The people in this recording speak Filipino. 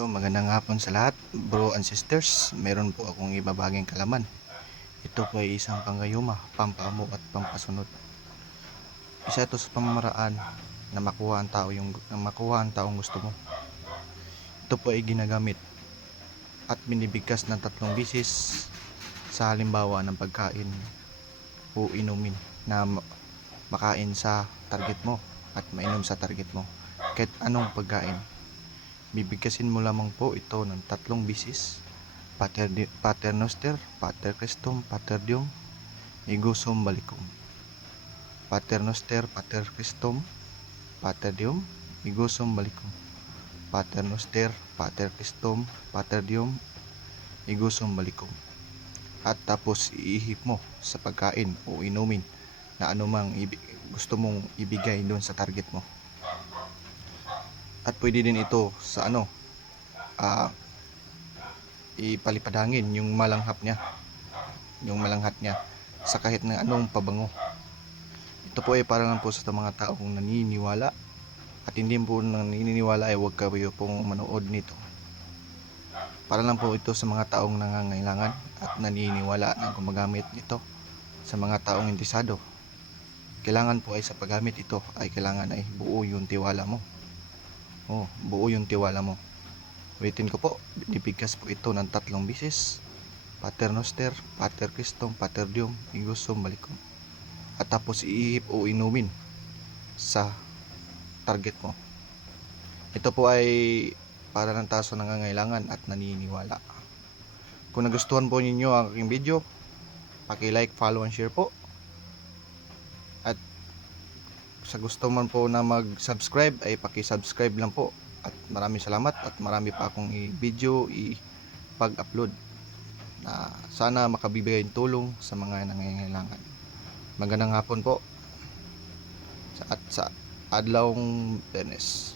So, magandang hapon sa lahat, bro and sisters. Meron po akong ibabaging kalaman. Ito po ay isang panggayuma, pampamo at pampasunod. Isa ito sa pamamaraan na makuha ang taong gusto mo. Ito po ay ginagamit at binibigkas ng 3 bisis sa halimbawa ng pagkain o inumin na makain sa target mo at mainom sa target mo. Kahit anong pagkain, bibigkasin mo lamang po ito ng 3 bisis: Pater Noster, Pater Christum, Pater Diem, Ego Sum Balikum. Pater Noster, Pater Christum, Pater Diem, Ego Sum Balikum. Pater Noster, Pater Christum, Pater Diem, Ego Sum Balikum. At tapos iihip mo sa pagkain o inumin na anumang gusto mong ibigay doon sa target mo. At pwede din ito sa ipalipadangin yung malanghat niya sa kahit na anong pabango. Ito po ay para lang po sa mga taong naniniwala, at hindi po naniniwala ay huwag kayo pong manood nito. Para lang po ito sa mga taong nangangailangan at naniniwala na gumagamit nito. Sa mga taong interesado, kailangan po ay sa paggamit ito ay kailangan ay buo yung tiwala mo. Buo yung tiwala mo. Ulitin ko po, bibigkas po ito ng 3 bisis: Pater Noster, Pater Christum, Pater Diem, Ego Sum Balikum. At tapos iihip o inumin sa target mo. Ito po ay para ng taso nangangailangan at naniniwala. Kung nagustuhan po ninyo ang aking video, paki-like, follow, and share po. At sa gusto man po na mag-subscribe ay paki-subscribe lang po. At maraming salamat, at marami pa akong video ipag-upload na sana makabibigay ng tulong sa mga nangangailangan. Magandang hapon po at sa adlawng Biyernes.